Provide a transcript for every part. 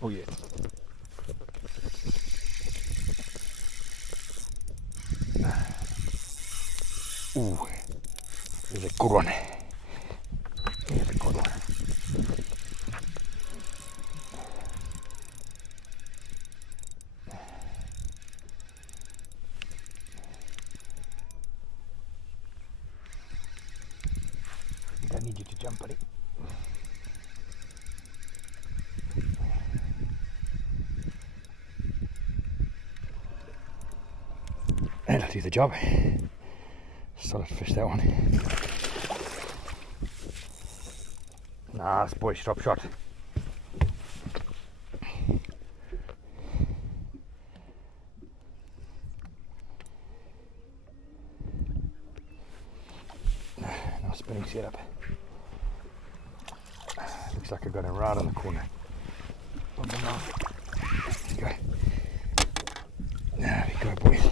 Oh yeah. Ooh, there's a good one. There's a good one. Don't need you to jump, buddy. That'll do the job. Solid fish, that one. Nice boys, drop shot. Now spinning setup. Looks like I got him right on the corner. There we go. There we go, boys.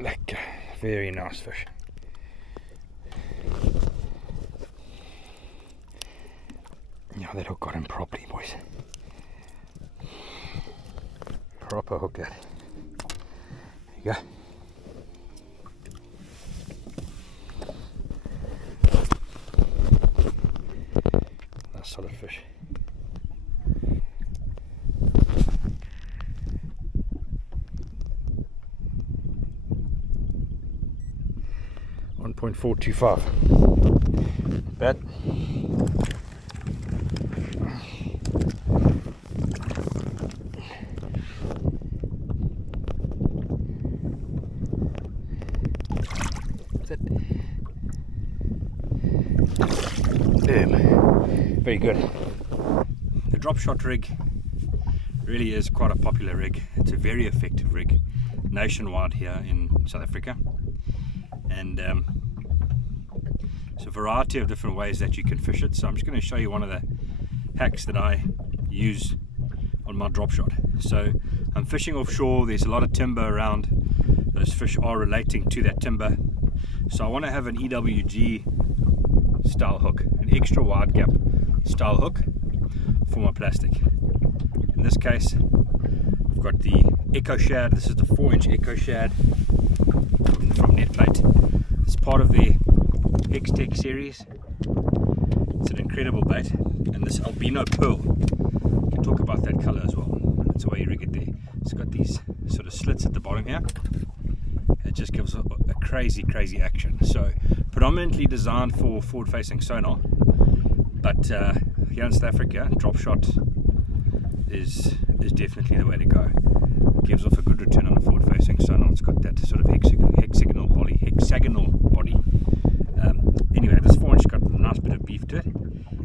Like very nice fish. Yeah, that hook got him properly, boys. Proper hook that. There you go. Nice solid fish. .425. Bad. That's it. Boom. Very good. The Dropshot rig really is quite a popular rig. It's a very effective rig nationwide here in South Africa, and it's a variety of different ways that you can fish it. So I'm just going to show you one of the hacks that I use on my drop shot. So I'm fishing offshore, there's a lot of timber around, those fish are relating to that timber, so I want to have an EWG style hook, an extra wide gap style hook for my plastic. In this case I've got the Echo Shad. This is the 4-inch Echo Shad from Netplate. It's part of the FishTec series. It's an incredible bait, and this albino pearl, we can talk about that color as well. That's the way you rig it there. It's got these sort of slits at the bottom here. It just gives a crazy action. So predominantly designed for forward facing sonar, but here in South Africa, Dropshot is definitely the way to go. It gives off a good return on a forward facing sonar. It's got that sort of hexagonal body. Anyway, this 4-inch got a nice bit of beef to it,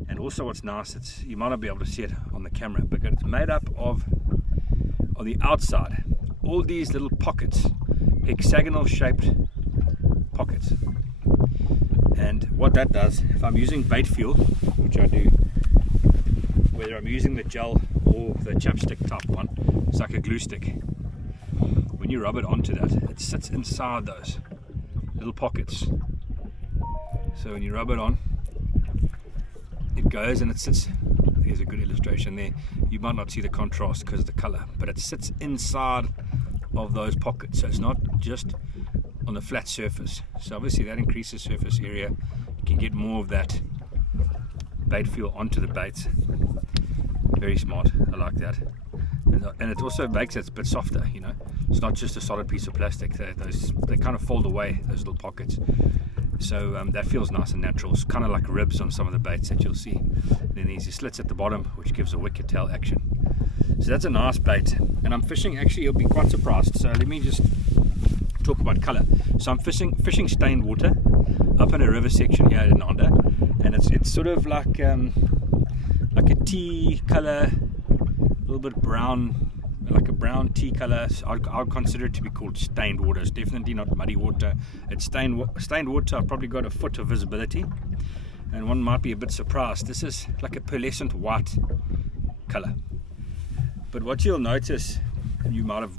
and also what's nice, you might not be able to see it on the camera, but it's made up of, on the outside, all these little pockets, hexagonal shaped pockets. And what that does, if I'm using bait fuel, which I do, whether I'm using the gel or the chapstick type one, it's like a glue stick. When you rub it onto that, it sits inside those little pockets. So when you rub it on, it goes and it sits. Here's a good illustration there. You might not see the contrast because of the color, but it sits inside of those pockets, so it's not just on the flat surface. So obviously that increases surface area. You can get more of that bait fuel onto the baits. Very smart. I like that. And it also makes it a bit softer, you know. It's not just a solid piece of plastic. They kind of fold away, those little pockets. So that feels nice and natural. It's kind of like ribs on some of the baits that you'll see. And then there's these slits at the bottom, which gives a wicked tail action. So that's a nice bait. And I'm fishing, actually you'll be quite surprised. So let me just talk about color. So I'm fishing stained water up in a river section here in Nanda, and it's sort of like a tea color, a little bit brown, like a brown tea color. So I'd consider it to be called stained water. It's definitely not muddy water. It's stained water. I've probably got a foot of visibility, and one might be a bit surprised. This is like a pearlescent white color. But what you'll notice, and a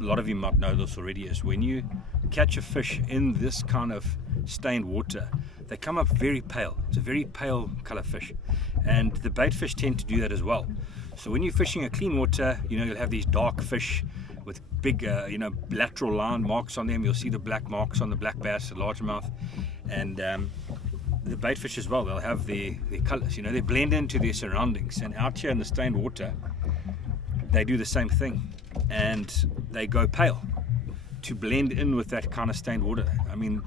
lot of you might know this already, is when you catch a fish in this kind of stained water, they come up very pale. It's a very pale color fish, and the bait fish tend to do that as well. So when you're fishing a clean water, you'll have these dark fish with big lateral line marks on them. You'll see the black marks on the black bass, the largemouth, and the bait fish as well. They'll have their colors, they blend into their surroundings. And out here in the stained water, they do the same thing, and they go pale to blend in with that kind of stained water. I mean,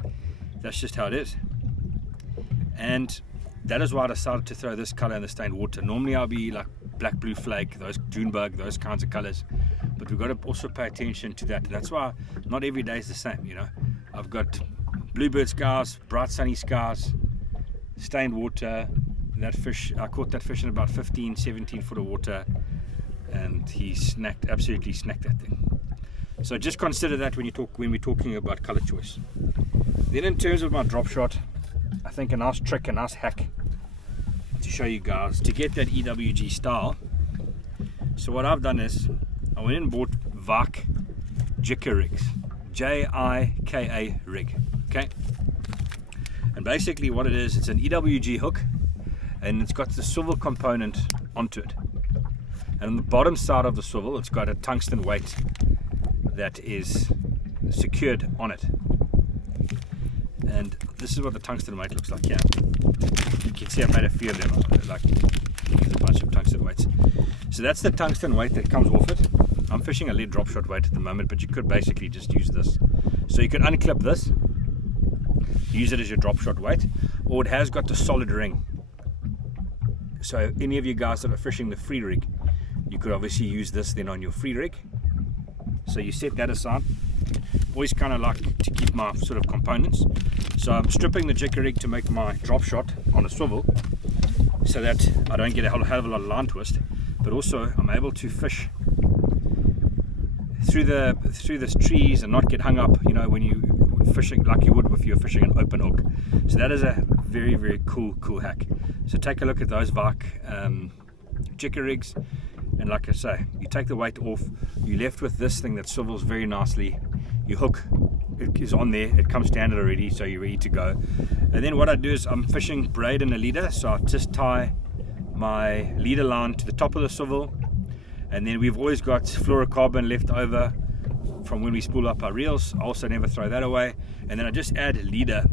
that's just how it is. And that is why I decided to throw this color in the stained water. Normally I'll be like black blue flake, those dune bug, those kinds of colors, but we've got to also pay attention to that. That's why not every day is the same. I've got bluebird skies, bright sunny skies, stained water. That fish, I caught that fish in about 15-17 foot of water, and he absolutely snacked that thing. So just consider that when we're talking about color choice. Then in terms of my drop shot, I think a nice trick, a nice hack to show you guys to get that EWG style. So what I've done is I went and bought Jika rigs, Jika rig, okay? And basically what it is, it's an EWG hook, and it's got the swivel component onto it. And on the bottom side of the swivel, it's got a tungsten weight that is secured on it. And this is what the tungsten weight looks like here. You can see I've made a few of them, like there's a bunch of tungsten weights. So that's the tungsten weight that comes off it. I'm fishing a lead drop shot weight at the moment, but you could basically just use this. So you can unclip this, use it as your drop shot weight, or it has got the solid ring. So any of you guys that are fishing the free rig, you could obviously use this then on your free rig. So you set that aside. Always kind of like to keep my sort of components. So I'm stripping the Jika rig to make my drop shot on a swivel, so that I don't get a hell of a lot of line twist, but also I'm able to fish through the trees and not get hung up, when you fishing like you would if you're fishing an open hook. So that is a very, very cool hack. So take a look at those Jika rigs, and like I say, you take the weight off, you're left with this thing that swivels very nicely. Your hook, it is on there, it comes standard already, so you're ready to go. And then what I do is I'm fishing braid in a leader, so I just tie my leader line to the top of the swivel, and then we've always got fluorocarbon left over from when we spool up our reels. I also never throw that away, and then I just add leader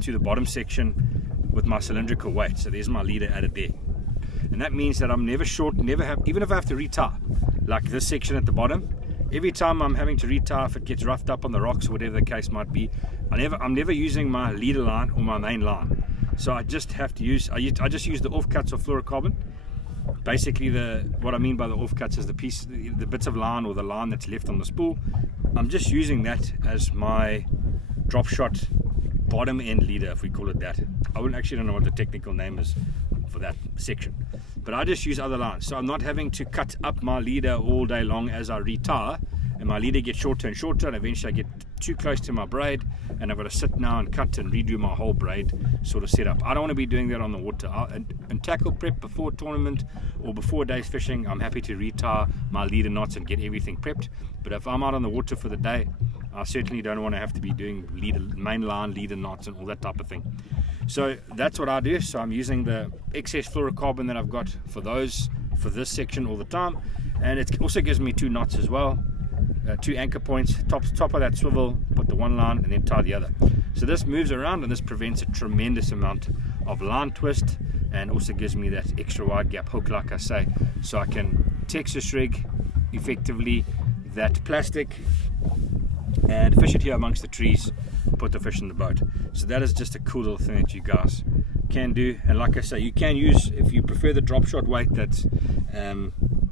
to the bottom section with my cylindrical weight. So there's my leader added there, and that means that I'm never short, even if I have to retie, like this section at the bottom. Every time I'm having to retie, if it gets roughed up on the rocks or whatever the case might be, I'm never using my leader line or my main line. So I just have to use, I just use the offcuts of fluorocarbon. Basically, what I mean by the offcuts is the bits of line or the line that's left on the spool. I'm just using that as my drop shot bottom end leader, if we call it that. I don't know what the technical name is for that section, but I just use other lines, so I'm not having to cut up my leader all day long as I retire, and my leader gets shorter and shorter, and eventually I get too close to my braid, and I've got to sit now and cut and redo my whole braid sort of setup. I don't want to be doing that on the water. And tackle prep before a tournament or before a day's fishing, I'm happy to retire my leader knots and get everything prepped. But if I'm out on the water for the day, I certainly don't want to have to be doing main line leader knots and all that type of thing. So that's what I do. So I'm using the excess fluorocarbon that I've got for this section all the time, and it also gives me 2 knots as well, 2 anchor points, top of that swivel, put the one line and then tie the other. So this moves around, and this prevents a tremendous amount of line twist, and also gives me that extra wide gap hook, like I say, so I can Texas rig effectively that plastic and fish it here amongst the trees, put the fish in the boat. So that is just a cool little thing that you guys can do. And like I say, you can use, if you prefer the drop shot weight that's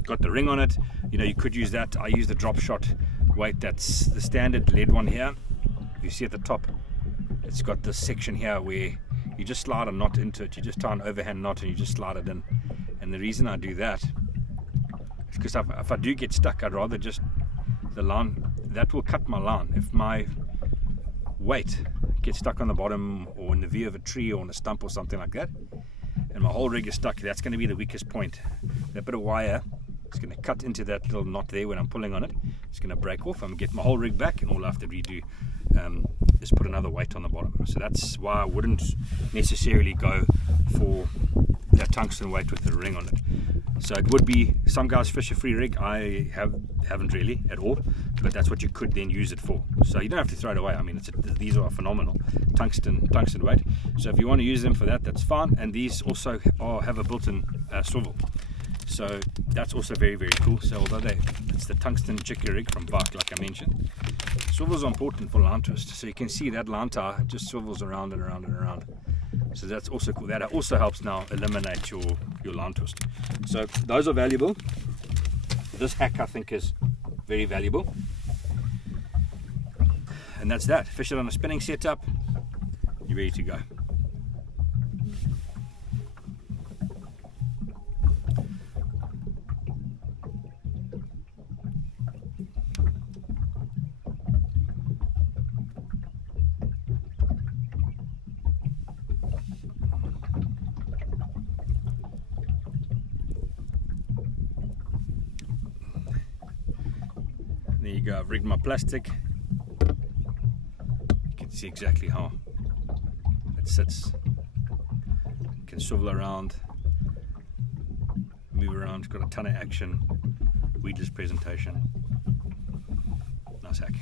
got the ring on it, you could use that. I use the drop shot weight that's the standard lead one here. If you see at the top, it's got this section here where you just slide a knot into it. You just tie an overhand knot and you just slide it in. And the reason I do that is because if I do get stuck, I'd rather just the line that will cut my line. If my weight gets stuck on the bottom or in the view of a tree or on a stump or something like that, and my whole rig is stuck, that's going to be the weakest point. That bit of wire is going to cut into that little knot there when I'm pulling on it. It's going to break off. I'm going to get my whole rig back, and all I have to redo is put another weight on the bottom. So that's why I wouldn't necessarily go for that tungsten weight with the ring on it. So it would be, some guys fish a free rig. I haven't really at all, but that's what you could then use it for. So you don't have to throw it away. I mean, these are phenomenal tungsten weight. So if you want to use them for that, that's fine. And these also have a built-in swivel. So that's also very, very cool. So although it's the tungsten jigger rig from VARK, like I mentioned, swivels are important for line twist. So you can see that line tie just swivels around and around and around. So that's also cool. That also helps now eliminate your line twist. So those are valuable. This hack I think is very valuable. And that's that. Fish it on a spinning setup, you're ready to go. There you go, I've rigged my plastic. You can see exactly how it sits. You can swivel around, move around, it's got a ton of action, weedless presentation. Nice hack.